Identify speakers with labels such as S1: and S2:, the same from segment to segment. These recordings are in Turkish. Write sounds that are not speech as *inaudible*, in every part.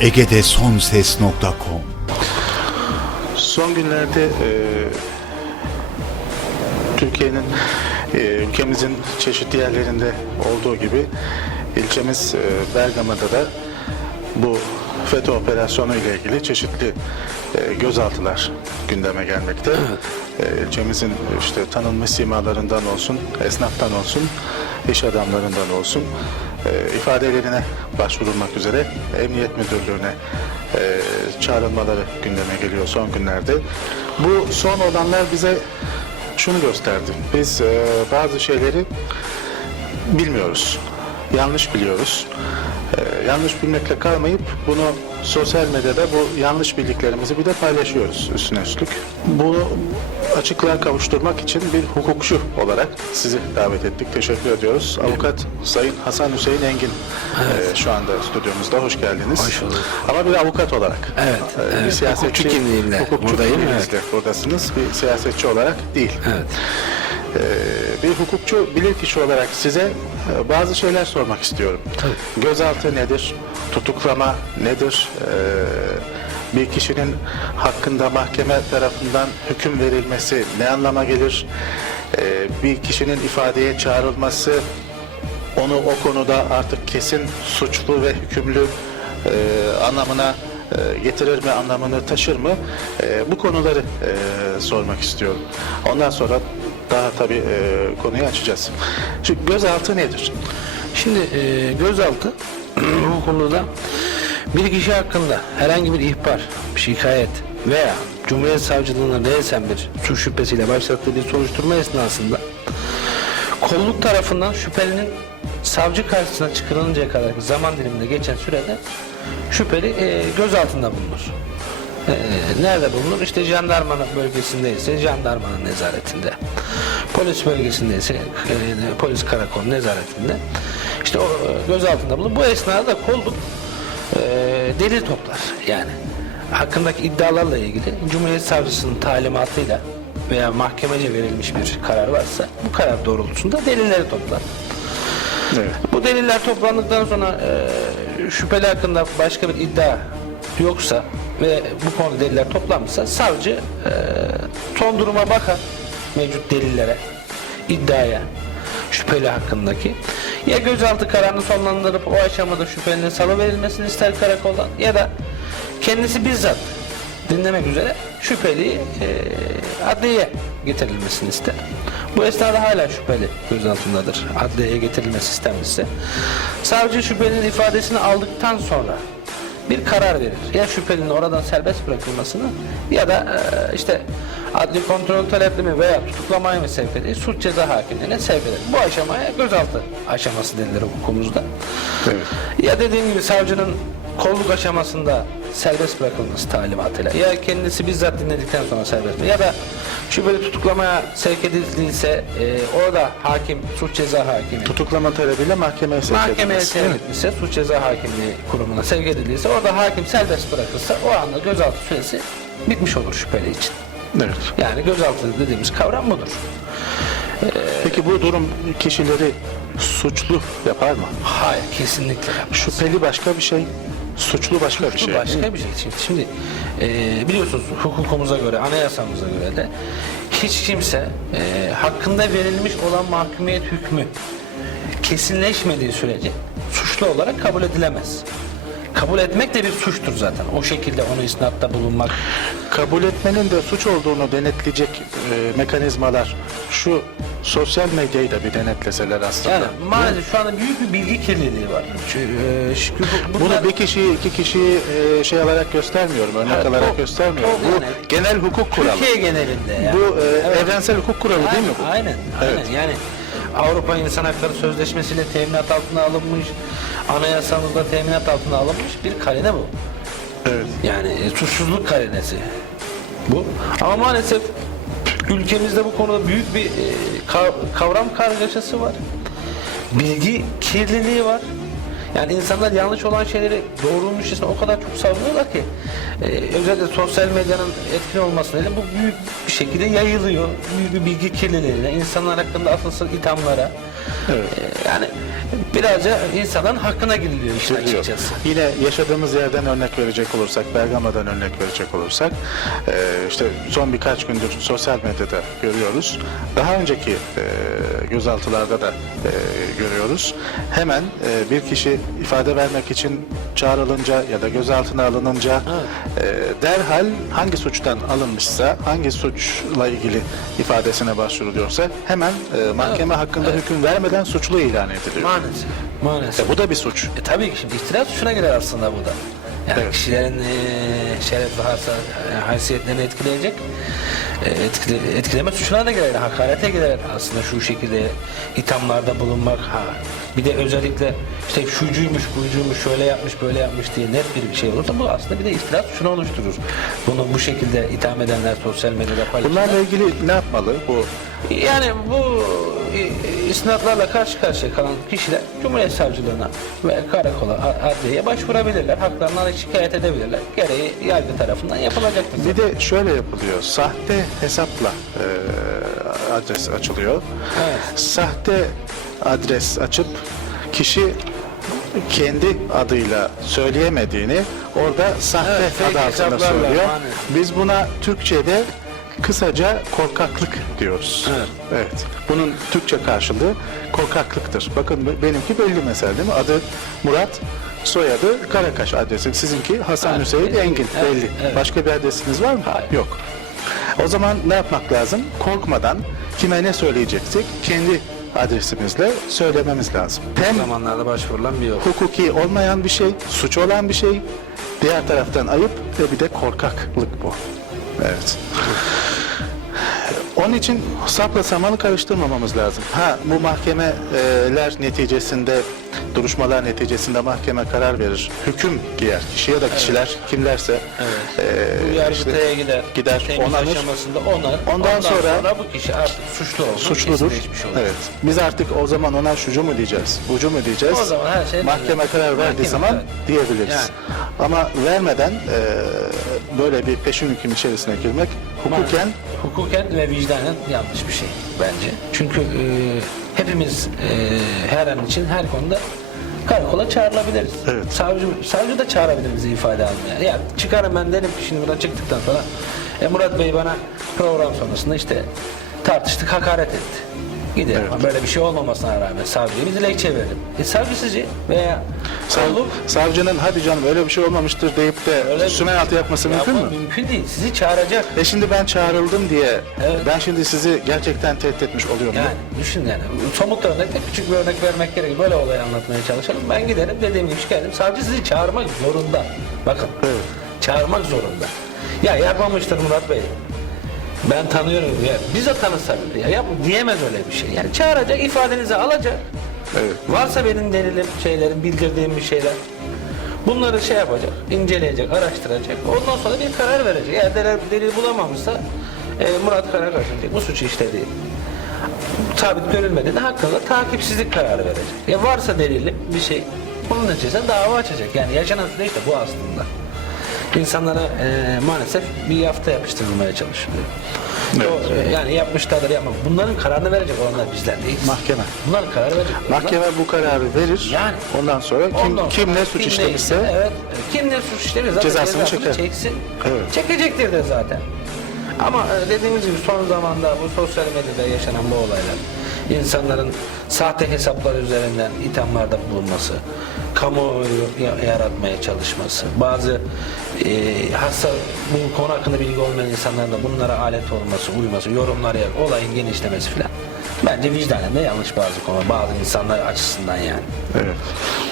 S1: egedesonses.com
S2: Son günlerde e, Türkiye'nin e, ülkemizin çeşitli yerlerinde olduğu gibi ilçemiz e, Bergama'da da bu FETÖ operasyonu ile ilgili çeşitli e, gözaltılar gündeme gelmekte. E, ilçemizin işte tanınmış simalarından olsun, esnaftan olsun, iş adamlarından olsun e, ifadelerine başvurulmak üzere Emniyet Müdürlüğü'ne e, çağrılmaları gündeme geliyor son günlerde. Bu son olanlar bize şunu gösterdi. Biz e, bazı şeyleri bilmiyoruz. Yanlış biliyoruz. Ee, yanlış bilmekle kalmayıp bunu sosyal medyada bu yanlış bildiklerimizi bir de paylaşıyoruz üstüne üstlük. Bunu açıklığa kavuşturmak için bir hukukçu olarak sizi davet ettik. Teşekkür ediyoruz. Avukat Sayın Hasan Hüseyin Engin e, şu anda stüdyomuzda. Hoş geldiniz.
S3: Hoş bulduk.
S2: Ama bir avukat olarak.
S3: Evet, evet.
S2: Bir siyasetçi,
S3: Hukukçu kimliğimle
S2: hukukçu
S3: buradayım,
S2: kimliğinizle buradasınız. Bir siyasetçi olarak değil.
S3: Evet.
S2: Ee, bir hukukçu bilirkişi olarak size e, bazı şeyler sormak istiyorum. Gözaltı nedir? Tutuklama nedir? Ee, bir kişinin hakkında mahkeme tarafından hüküm verilmesi ne anlama gelir? Ee, bir kişinin ifadeye çağrılması onu o konuda artık kesin suçlu ve hükümlü e, anlamına e, getirir mi, anlamını taşır mı? E, bu konuları e, sormak istiyorum. Ondan sonra daha tabii e, konuyu açacağız. Şimdi gözaltı nedir?
S3: Şimdi gözaltı bu konuda bir kişi hakkında herhangi bir ihbar, şikayet veya Cumhuriyet Savcılığına resen bir suç şüphesiyle başlattığı bir soruşturma esnasında kolluk tarafından şüphelinin savcı karşısına çıkarılıncaya kadar zaman diliminde geçen sürede şüpheli e, gözaltında bulunur. E, nerede bulunur? İşte jandarmanın bölgesindeyse jandarmanın nezaretinde. Polis bölgesindeyse e, polis karakol nezaretinde. İşte o e, gözaltında bulunur. Bu esnada da kolluk e, delil toplar. Yani hakkındaki iddialarla ilgili Cumhuriyet Savcısının talimatıyla veya mahkemece verilmiş bir karar varsa bu karar doğrultusunda delilleri toplar.
S2: Evet.
S3: Bu deliller toplandıktan sonra e, şüpheli hakkında başka bir iddia yoksa ve bu konuda deliller toplanmışsa savcı e, son duruma bakar mevcut delillere, iddiaya, şüpheli hakkındaki ya gözaltı kararını sonlandırıp o aşamada şüphelinin salı verilmesini ister karakoldan ya da kendisi bizzat dinlemek üzere şüpheliyi e, adliyeye getirilmesini ister. Bu esnada hala şüpheli gözaltındadır. Adliyeye getirilmesi istenmişse. Savcı şüphelinin ifadesini aldıktan sonra bir karar verir. Ya şüphelinin oradan serbest bırakılmasını ya da e, işte adli kontrol talepli mi veya tutuklamaya mı sevk edilir, suç ceza hakimliğine sevk edilir. Bu aşamaya gözaltı aşaması denilir hukukumuzda.
S2: Evet.
S3: Ya dediğim gibi savcının kolluk aşamasında serbest bırakılması talimatıyla ya kendisi bizzat dinledikten sonra serbest ya da şüpheli tutuklamaya sevk edildiyse e, orada hakim, suç ceza hakimi
S2: Tutuklama talebiyle mahkemeye sevk
S3: mahkemeye
S2: edilmesi,
S3: sevk edilmişse, suç ceza hakimliği kurumuna sevk edildiyse orada hakim serbest bırakılsa o anda gözaltı süresi bitmiş olur şüpheli için.
S2: Evet.
S3: Yani gözaltı dediğimiz kavram budur.
S2: Peki bu durum kişileri suçlu yapar mı?
S3: Hayır, kesinlikle yapmaz.
S2: Şüpheli başka bir şey, suçlu başka bir
S3: Bu
S2: şey.
S3: başka bir şey. Şimdi, şimdi e, biliyorsunuz hukukumuza göre, anayasamıza göre de hiç kimse e, hakkında verilmiş olan mahkumiyet hükmü kesinleşmediği sürece suçlu olarak kabul edilemez. Kabul etmek de bir suçtur zaten. O şekilde onu isnatta bulunmak.
S2: Kabul etmenin de suç olduğunu denetleyecek e, mekanizmalar şu sosyal medyayı da bir denetleseler aslında.
S3: Yani maalesef şu anda büyük bir bilgi kirliliği var. Çünkü, e, çünkü bu- bunlar-
S2: Bunu bir kişiyi, iki kişiyi e, şey olarak göstermiyorum, örnek
S3: Evet,
S2: alarak
S3: bu-
S2: göstermiyorum.
S3: bu
S2: Bu
S3: yani
S2: genel hukuk kuralı.
S3: Türkiye genelinde yani.
S2: Bu e,
S3: Evet.
S2: evrensel hukuk kuralı değil mi bu?
S3: Aynen, aynen.
S2: Evet.
S3: Yani Avrupa İnsan Hakları Sözleşmesi'yle teminat altına alınmış, anayasamızda teminat altına alınmış bir karine bu.
S2: Evet.
S3: Yani e, suçsuzluk karinesi bu. Ama maalesef ülkemizde bu konuda büyük bir e, kav- kavram kargaşası var. Bilgi kirliliği var. Yani insanlar yanlış olan şeyleri doğrulmuş o kadar çok savunuyorlar ki e, özellikle sosyal medyanın etkin olması nedeniyle bu büyük bir şekilde yayılıyor. Büyük bir bilgi kirliliğine, insanlar hakkında asılsız ithamlara.
S2: Evet.
S3: E, yani birazca insanların hakkına giriliyor
S2: Giriliyor.
S3: açıkçası.
S2: Yine yaşadığımız yerden örnek verecek olursak, Bergama'dan örnek verecek olursak, e, işte son birkaç gündür sosyal medyada görüyoruz. Daha önceki e, gözaltılarda da e, görüyoruz. Hemen e, bir kişi ifade vermek için çağrılınca ya da gözaltına alınınca e, derhal hangi suçtan alınmışsa, hangi suçla ilgili ifadesine başvuruluyorsa hemen e, mahkeme hakkında hüküm vermeden suçlu ilan ediliyor.
S3: Maalesef. Maalesef.
S2: E, bu da bir suç.
S3: E tabii ki şimdi iftira suçuna girer aslında bu da. Yani
S2: Evet.
S3: kişilerin e, şeref ve hasa, e, haysiyetlerini etkileyecek, e, etkile, etkileme suçuna da girer, hakarete girer aslında şu şekilde ithamlarda bulunmak. Ha. Bir de özellikle işte şucuymuş, buycuymuş, şöyle yapmış, böyle yapmış diye net bir şey olursa bu aslında bir de iftira suçunu oluşturur. Bunu bu şekilde itham edenler sosyal medyada paylaşırlar.
S2: Bunlarla ilgili ne yapmalı? Bu
S3: Yani bu e, isnatlarla karşı karşıya kalan kişiler Cumhuriyet Savcılığına ve karakola, adliyeye başvurabilirler. Haklarından şikayet edebilirler. Gereği yargı tarafından yapılacaktır.
S2: bir de şöyle yapılıyor. Sahte hesapla e, adres açılıyor.
S3: Evet.
S2: Sahte adres açıp kişi kendi adıyla söyleyemediğini orada sahte
S3: Evet,
S2: adı altında söylüyor. Biz buna Türkçe'de kısaca korkaklık diyoruz.
S3: Evet.
S2: Evet. Bunun Türkçe karşılığı korkaklıktır. Bakın be- benimki belli mesela değil mi? Adı Murat, soyadı Karakaş adresi. Sizinki Hasan
S3: Evet,
S2: Hüseyin
S3: Engin. Evet,
S2: belli.
S3: evet.
S2: Başka bir adresiniz var mı?
S3: Hayır.
S2: Yok. O zaman ne yapmak lazım? Korkmadan kime ne söyleyeceksek kendi adresimizle söylememiz lazım.
S3: Bu
S2: Hem
S3: zamanlarda başvurulan bir yol.
S2: hukuki olmayan bir şey, suç olan bir şey. Diğer taraftan ayıp ve bir de korkaklık bu. Evet. Onun için sapla samanı karıştırmamamız lazım. Ha bu mahkemeler neticesinde, duruşmalar neticesinde mahkeme karar verir. Hüküm giyer kişi ya da kişiler kimlerse.
S3: Evet.
S2: eee,
S3: Bu yargıtaya
S2: işte
S3: gider.
S2: gider,
S3: Temiz
S2: onanır.
S3: aşamasında onar.
S2: Ondan sonra-
S3: bu kişi artık suçlu olduğu
S2: suçludur.
S3: olur.
S2: Evet. Biz artık o zaman ona şucu mu diyeceğiz, bucu mu diyeceğiz?
S3: O zaman her şey
S2: mahkeme karar verdiği
S3: Mahkeme
S2: zaman
S3: karar.
S2: diyebiliriz.
S3: Yani.
S2: Ama vermeden e, böyle bir peşin hüküm içerisine girmek hukuken
S3: hukuken ve vicdanen yanlış bir şey bence. Çünkü e, hepimiz e, her an için her konuda karakola çağrılabiliriz.
S2: Evet.
S3: Savcı, savcı da çağırabilir bizi ifade almaya. Ya çıkarım ben derim ki şimdi buradan çıktıktan sonra e, Murat Bey bana program sonrasında işte tartıştık hakaret etti. Gidelim.
S2: Evet.
S3: Böyle bir şey olmamasına rağmen savcıya bir dilekçe verelim. E, savcı sizce veya
S2: sav-
S3: olur
S2: savcının hadi canım öyle bir şey olmamıştır deyip de
S3: Öyle-
S2: sümen altı yapması mümkün mü?
S3: Mümkün değil. Sizi çağıracak.
S2: E şimdi ben çağrıldım diye
S3: Evet.
S2: ben şimdi sizi gerçekten tehdit etmiş oluyorum.
S3: Yani düşün yani somut örnekte küçük bir örnek vermek gerekir. Böyle olayı anlatmaya çalışalım. Ben giderim dediğim gibi şikayetim. Savcı sizi çağırmak zorunda. Bakın.
S2: Evet.
S3: Çağırmak zorunda. Ya yapmamıştır Murat Bey. Ben tanıyorum ya. Bizzat tanısa bile ya. Yap, diyemez öyle bir şey. Yani çağıracak, ifadenizi alacak.
S2: Evet.
S3: Varsa benim delilim, şeylerim, bildirdiğim bir şeyler. Bunları şey yapacak, inceleyecek, araştıracak. Ondan sonra bir karar verecek. Eğer delil, delil bulamamışsa e, Murat Karakaş'ın diyecek, bu suçu işledi. Sabit görülmediğinde hakkında takipsizlik kararı verecek. Ya varsa delilim bir şey, bunun neticesinde dava açacak. Yani yaşanan süreç de bu aslında. İnsanlara e, maalesef bir yafta yapıştırılmaya çalışılıyor.
S2: Evet.
S3: O, e, yani yapmışlardır yapma. Bunların kararını verecek olanlar bizler değiliz.
S2: Mahkeme.
S3: Bunların kararı verecek.
S2: Mahkeme bu kararı verir.
S3: Yani.
S2: Ondan sonra kim,
S3: Ondan
S2: kim
S3: sonra
S2: ne suç
S3: kim
S2: işlemişse
S3: neyse, evet, kim ne suç işlemişse zaten
S2: Cezasını
S3: cezasını,
S2: çeker.
S3: çeksin.
S2: Evet.
S3: Çekecektir de zaten. Ama e, dediğimiz gibi son zamanda bu sosyal medyada yaşanan bu olaylar, insanların sahte hesaplar üzerinden ithamlarda bulunması, kamuoyu ya- yaratmaya çalışması, bazı e, hassa bu konu hakkında bilgi olmayan insanların da bunlara alet olması, uyması, yorumlar yap, olayın genişlemesi filan. Bence vicdanen de yanlış bazı konu, bazı insanlar açısından yani.
S2: evet.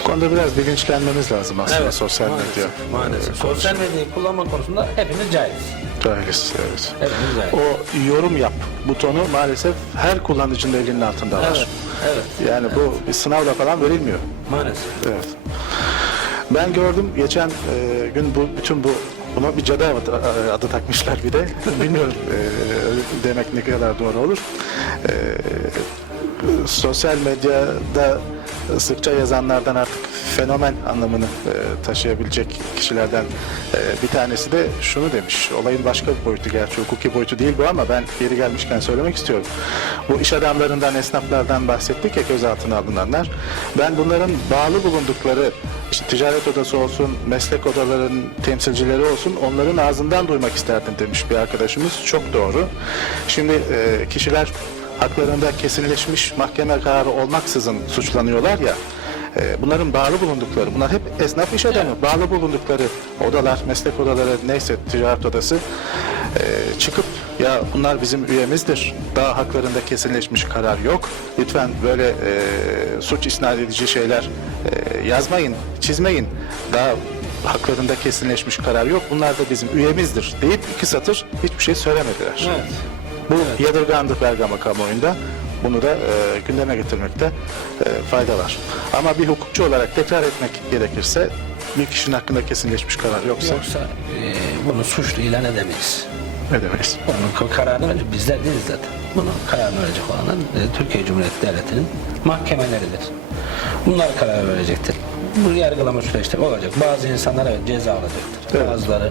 S2: Bu konuda biraz bilinçlenmemiz lazım aslında sosyal
S3: maalesef,
S2: medya.
S3: Maalesef. Sosyal medyayı kullanma konusunda hepimiz cahiliz.
S2: Cahiliz, evet.
S3: Hepimiz cahiliz.
S2: O yorum yap butonu maalesef her kullanıcının elinin altında var.
S3: Evet, evet.
S2: Yani bu bir sınavla falan verilmiyor.
S3: Maalesef.
S2: Evet. Ben gördüm geçen e, gün bu bütün bu buna bir cadı adı, adı takmışlar bir de. *laughs* Bilmiyorum e, demek ne kadar doğru olur. E, sosyal medyada sıkça yazanlardan artık fenomen anlamını e, taşıyabilecek kişilerden e, bir tanesi de şunu demiş. Olayın başka bir boyutu gerçi hukuki boyutu değil bu ama ben geri gelmişken söylemek istiyorum. Bu iş adamlarından, esnaflardan bahsettik ya gözaltına alınanlar. Ben bunların bağlı bulundukları işte ticaret odası olsun, meslek odalarının temsilcileri olsun onların ağzından duymak isterdim demiş bir arkadaşımız. Çok doğru. Şimdi e, kişiler haklarında kesinleşmiş mahkeme kararı olmaksızın suçlanıyorlar ya. E, Bunların bağlı bulundukları, bunlar hep esnaf iş adamı, bağlı bulundukları odalar, meslek odaları neyse ticaret odası. E, çıkıp ya bunlar bizim üyemizdir, daha haklarında kesinleşmiş karar yok, lütfen böyle e, suç isnat edici şeyler e, yazmayın, çizmeyin, daha haklarında kesinleşmiş karar yok, bunlar da bizim üyemizdir deyip iki satır hiçbir şey söylemediler.
S3: Evet.
S2: Bu yadırgandı Bergama kamuoyunda. Bunu da e, gündeme getirmekte e, fayda var. Ama bir hukukçu olarak tekrar etmek gerekirse bir kişinin hakkında kesinleşmiş karar yoksa
S3: Yoksa e, bunu suçlu ilan edemeyiz.
S2: ne demeyiz?
S3: Bunun kararını verecek bizler değiliz zaten. Bunu kararını verecek olanlar e, Türkiye Cumhuriyeti Devleti'nin mahkemeleridir. Bunlar karar verecektir. Bu yargılama süreçleri olacak. Bazı insanlar evet ceza alacaktır.
S2: Evet.
S3: Bazıları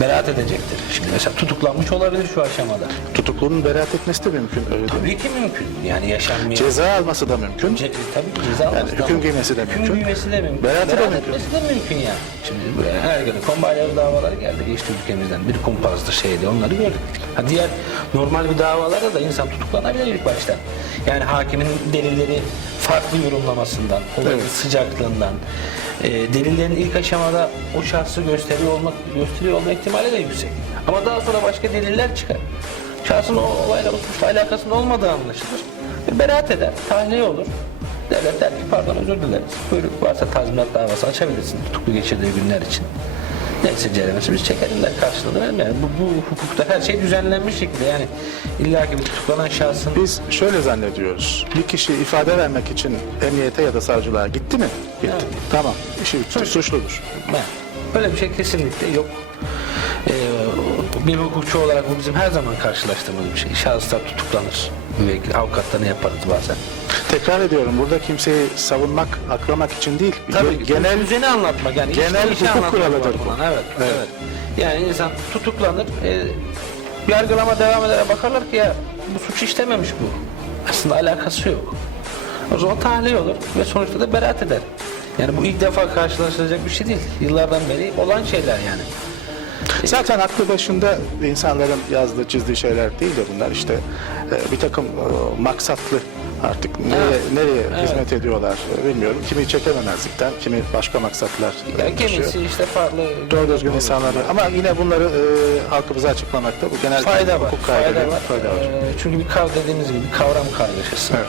S3: beraat edecektir. Şimdi mesela tutuklanmış olabilir şu aşamada.
S2: Tutuklunun beraat etmesi de mümkün öyle değil?
S3: Tabii ki mümkün. Yani yaşanmıyor.
S2: Ceza alması da mümkün.
S3: Ce- tabii ceza alması da
S2: hüküm
S3: mümkün.
S2: giymesi de
S3: Hüküm
S2: mümkün.
S3: giymesi de mümkün.
S2: Beraatı da
S3: Beraat
S2: mümkün.
S3: etmesi de mümkün ya. Şimdi buraya her gün kombaylar davaları geldi geçti ülkemizden. Bir kumpazdı şeydi onları gördük. Ha diğer normal bir davalarda da insan tutuklanabilir ilk başta. Yani hakimin delilleri farklı yorumlamasından, olayın
S2: Evet.
S3: sıcaklığından, e, delillerin ilk aşamada o şahsı gösteriyor olmak gösteriyor olma ihtimali de yüksek. Ama daha sonra başka deliller çıkar. Şahsın o olayla o suçla alakasının olmadığı anlaşılır. Ve beraat eder, tahliye olur. Devlet der ki pardon özür dileriz. Buyurun varsa tazminat davası açabilirsin tutuklu geçirdiği günler için. Neyse ceremesi biz çekelim der karşılığını. Yani bu, bu hukukta her şey düzenlenmiş şekilde yani illaki bir tutuklanan şahsın
S2: Biz şöyle zannediyoruz. Bir kişi ifade vermek için emniyete ya da savcılığa gitti mi? Gitti.
S3: Evet.
S2: Tamam. işi bitti. Suçludur.
S3: Ben. Böyle bir şey kesinlikle yok. Ee, bir hukukçu olarak bu bizim her zaman karşılaştığımız bir şey. Şahıslar tutuklanır. Müvekkil avukatlarını yaparız bazen.
S2: Tekrar ediyorum burada kimseyi savunmak, aklamak için değil.
S3: Tabii ki.
S2: genel
S3: düzeni anlatmak yani.
S2: genel
S3: işleyişi
S2: hukuk
S3: anlatmak
S2: kuralıdır bu.
S3: Evet,
S2: Evet.
S3: evet. Yani insan tutuklanır. E, yargılama devam eder. Bakarlar ki ya bu suç işlememiş bu. Aslında alakası yok. O zaman tahliye olur ve sonuçta da beraat eder. Yani bu ilk defa karşılaşılacak bir şey değil. Yıllardan beri olan şeyler yani.
S2: Zaten aklı başında insanların yazdığı, çizdiği şeyler değil de bunlar işte e, bir takım e, maksatlı artık nereye,
S3: Evet.
S2: nereye
S3: Evet.
S2: hizmet ediyorlar e, bilmiyorum. Kimi çekememezlikten, kimi başka maksatlar
S3: Yani gemisi işte farklı
S2: Doğru düzgün insanlar. Ama yine bunları e, halkımıza açıklamakta bu genel
S3: fayda var.
S2: hukuk
S3: Fayda var.
S2: fayda var.
S3: Ee, çünkü bir kav dediğimiz gibi bir kavram kargaşası.
S2: Evet.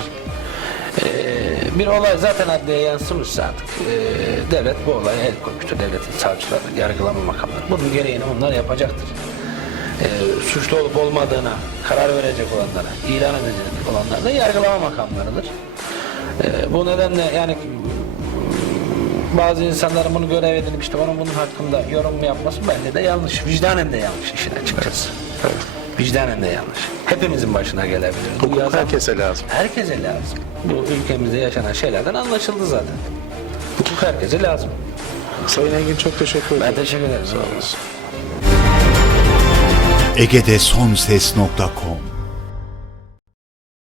S3: Ee, bir olay zaten adliyeye yansımışsa artık ee, devlet bu olaya el koymuştur. Devletin savcıları, yargılama makamları. Bunun gereğini onlar yapacaktır. Ee, suçlu olup olmadığına karar verecek olanlara, ilan edecek olanlar da yargılama makamlarıdır. Ee, bu nedenle yani bazı insanların bunu görev edinip işte onun bunun hakkında yorum yapması bence de yanlış. Vicdanen de yanlış işin açıkçası. Vicdanen de yanlış. Hepimizin başına gelebilir. Bu
S2: Hukuk
S3: yazan-
S2: herkese lazım.
S3: Herkese lazım. Bu ülkemizde yaşanan şeylerden anlaşıldı zaten. Hukuk herkese lazım.
S2: Sayın Engin çok teşekkür ederim.
S3: Ben teşekkür ederim.
S2: Sağ olasın.
S1: egedesonses.com